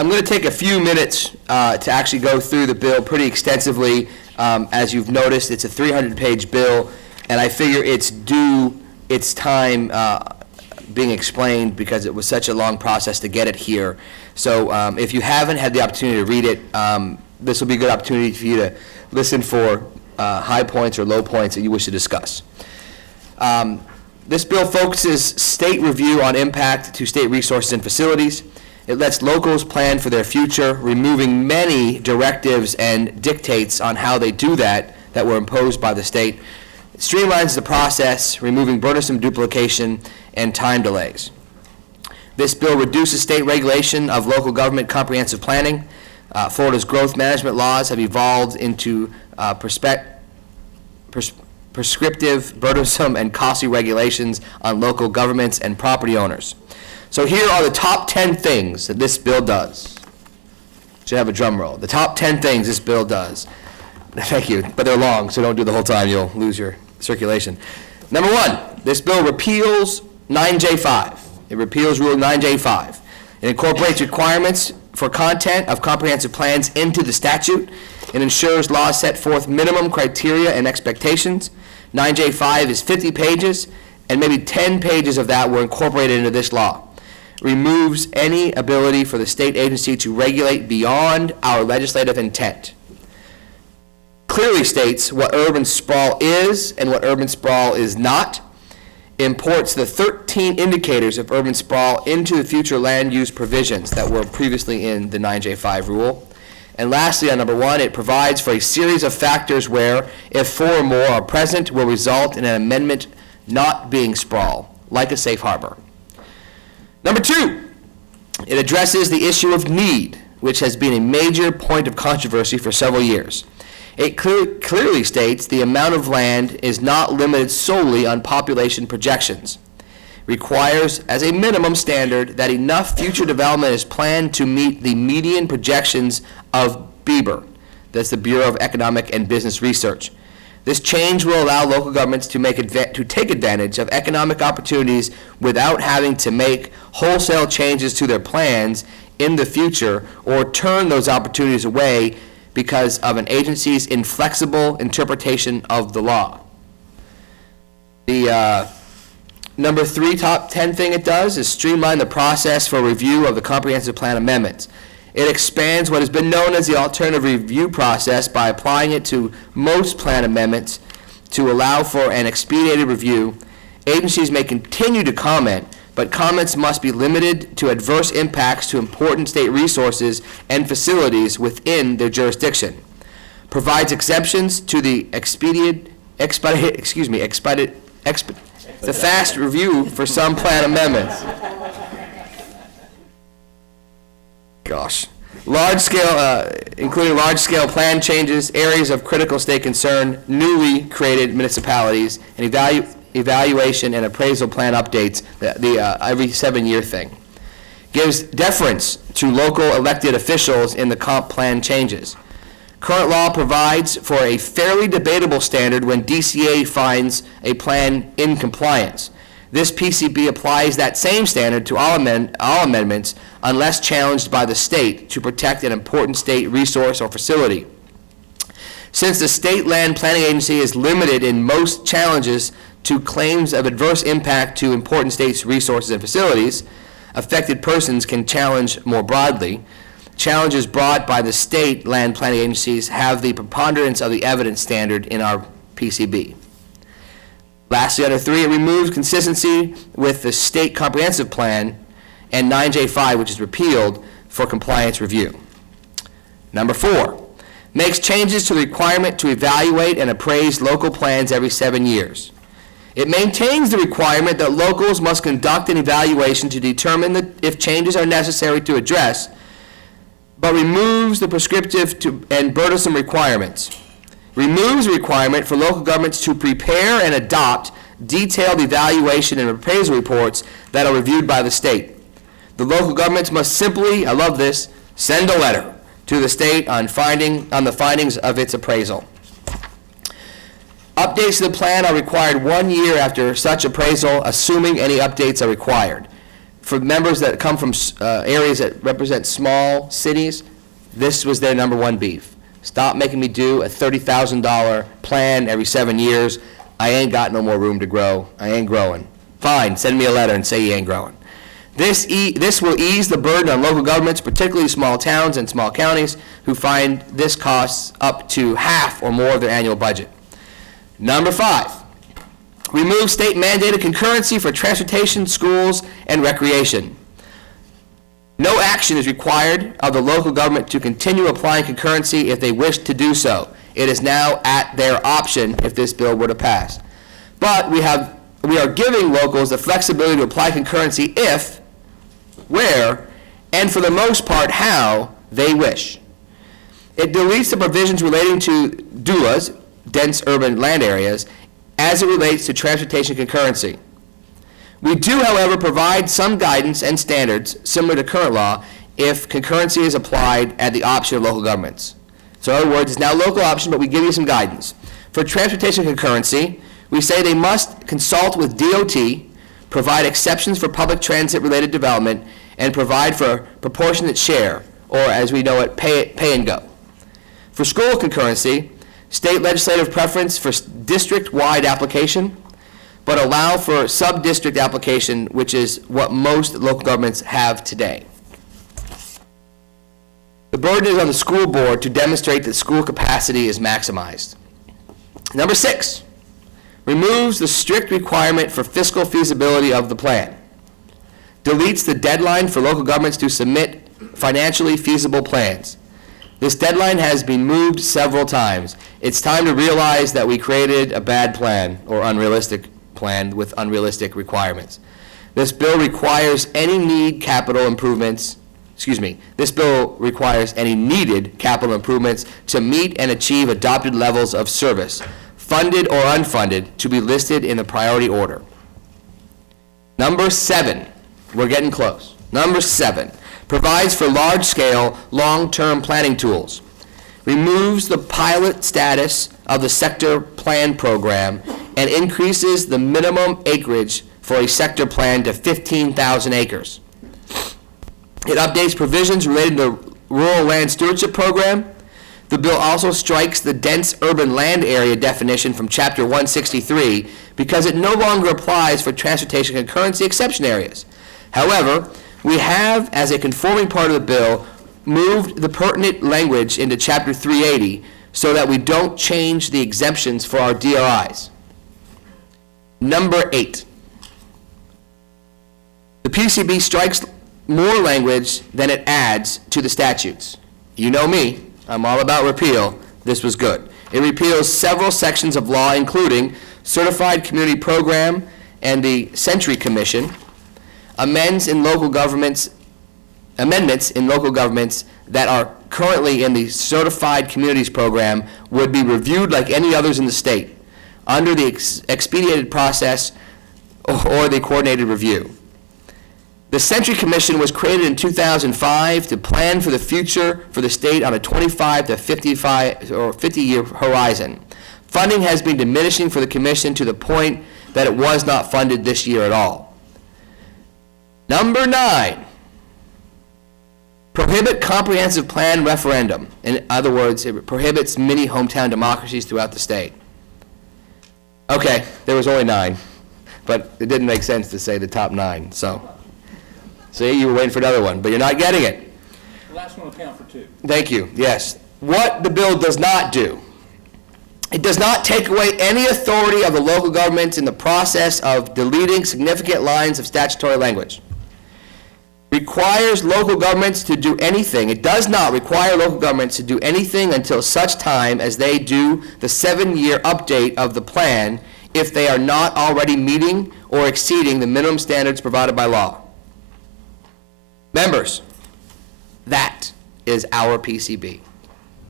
I'm going to take a few minutes to actually go through the bill pretty extensively. As you've noticed, it's a 300-page bill, and I figure it's due its time being explained because it was such a long process to get it here. So if you haven't had the opportunity to read it, this will be a good opportunity for you to listen for high points or low points that you wish to discuss. This bill focuses state review on impact to state resources and facilities. It lets locals plan for their future, removing many directives and dictates on how they do that were imposed by the state. It streamlines the process, removing burdensome duplication and time delays. This bill reduces state regulation of local government comprehensive planning. Florida's growth management laws have evolved into prescriptive, burdensome, and costly regulations on local governments and property owners. So here are the top 10 things that this bill does. Should have a drum roll. The top 10 things this bill does. Thank you, but they're long, so don't do the whole time. You'll lose your circulation. Number 1, this bill repeals 9J5. It repeals Rule 9J5. It incorporates requirements for content of comprehensive plans into the statute. It ensures laws set forth minimum criteria and expectations. 9J5 is 50 pages, and maybe 10 pages of that were incorporated into this law. Removes any ability for the state agency to regulate beyond our legislative intent. Clearly states what urban sprawl is and what urban sprawl is not. Imports the 13 indicators of urban sprawl into the future land use provisions that were previously in the 9J5 rule. And lastly, on number 1, it provides for a series of factors where, if 4 or more are present, will result in an amendment not being sprawl, like a safe harbor. Number 2, it addresses the issue of need, which has been a major point of controversy for several years. It clearly states the amount of land is not limited solely on population projections. Requires as a minimum standard that enough future development is planned to meet the median projections of BEBR, that's the Bureau of Economic and Business Research. This change will allow local governments to take advantage of economic opportunities without having to make wholesale changes to their plans in the future or turn those opportunities away because of an agency's inflexible interpretation of the law. The number 3 top 10 thing it does is streamline the process for review of the comprehensive plan amendments. It expands what has been known as the alternative review process by applying it to most plan amendments to allow for an expedited review. Agencies may continue to comment, but comments must be limited to adverse impacts to important state resources and facilities within their jurisdiction. Provides exemptions to the the fast review for some plan amendments. Gosh. Including large-scale plan changes, areas of critical state concern, newly created municipalities, and evaluation and appraisal plan updates, every 7-year thing. Gives deference to local elected officials in the comp plan changes. Current law provides for a fairly debatable standard when DCA finds a plan in compliance. This PCB applies that same standard to all amendments unless challenged by the state to protect an important state resource or facility. Since the state land planning agency is limited in most challenges to claims of adverse impact to important states' resources and facilities, affected persons can challenge more broadly. Challenges brought by the state land planning agencies have the preponderance of the evidence standard in our PCB. Lastly, under 3, it removes consistency with the state comprehensive plan and 9J5, which is repealed, for compliance review. Number 4, makes changes to the requirement to evaluate and appraise local plans every 7 years. It maintains the requirement that locals must conduct an evaluation to determine if changes are necessary to address, but removes the prescriptive and burdensome requirements. Removes the requirement for local governments to prepare and adopt detailed evaluation and appraisal reports that are reviewed by the state. The local governments must simply, I love this, send a letter to the state on the findings of its appraisal. Updates to the plan are required 1 year after such appraisal, assuming any updates are required. for members that come from areas that represent small cities, this was their #1 beef. Stop making me do a $30,000 plan every 7 years. I ain't got no more room to grow. I ain't growing. Fine, send me a letter and say you ain't growing. This will ease the burden on local governments, particularly small towns and small counties, who find this costs up to half or more of their annual budget. Number 5, remove state mandated concurrency for transportation, schools, and recreation. No action is required of the local government to continue applying concurrency if they wish to do so. It is now at their option if this bill were to pass. But we are giving locals the flexibility to apply concurrency if, where, and for the most part how they wish. It deletes the provisions relating to DULAs, dense urban land areas, as it relates to transportation concurrency. We do, however, provide some guidance and standards similar to current law if concurrency is applied at the option of local governments. So in other words, it's now local option, but we give you some guidance. For transportation concurrency, we say they must consult with DOT, provide exceptions for public transit-related development, and provide for proportionate share, or as we know it, pay and go. For school concurrency, state legislative preference for district-wide application, but allow for sub-district application, which is what most local governments have today. The burden is on the school board to demonstrate that school capacity is maximized. Number 6, removes the strict requirement for fiscal feasibility of the plan. Deletes the deadline for local governments to submit financially feasible plans. This deadline has been moved several times. It's time to realize that we created a bad plan or unrealistic plan with unrealistic requirements. This bill requires any needed capital improvements to meet and achieve adopted levels of service, funded or unfunded, to be listed in the priority order. Number 7, we're getting close. Number 7, provides for large-scale, long-term planning tools. Removes the pilot status of the sector plan program and increases the minimum acreage for a sector plan to 15,000 acres. It updates provisions related to the Rural Land Stewardship Program. The bill also strikes the dense urban land area definition from Chapter 163 because it no longer applies for transportation concurrency exception areas. However, we have, as a conforming part of the bill, moved the pertinent language into Chapter 380 so that we don't change the exemptions for our DRIs. Number 8, the PCB strikes more language than it adds to the statutes. You know me, I'm all about repeal. This was good. It repeals several sections of law, including Certified Community Program and the Century Commission, amendments in local governments that are currently in the Certified Communities Program would be reviewed like any others in the state under the expedited process or the coordinated review. The Century Commission was created in 2005 to plan for the future for the state on a 25 to 50-year horizon. Funding has been diminishing for the commission to the point that it was not funded this year at all. Number 9, prohibit comprehensive plan referendum. In other words, it prohibits mini hometown democracies throughout the state. Okay, there was only 9, but it didn't make sense to say the top 9, so. See, you were waiting for another one, but you're not getting it. The last one will count for 2. Thank you, yes. What the bill does not do, it does not take away any authority of the local governments in the process of deleting significant lines of statutory language. Requires local governments to do anything. It does not require local governments to do anything until such time as they do the 7-year update of the plan if they are not already meeting or exceeding the minimum standards provided by law. Members, that is our PCB.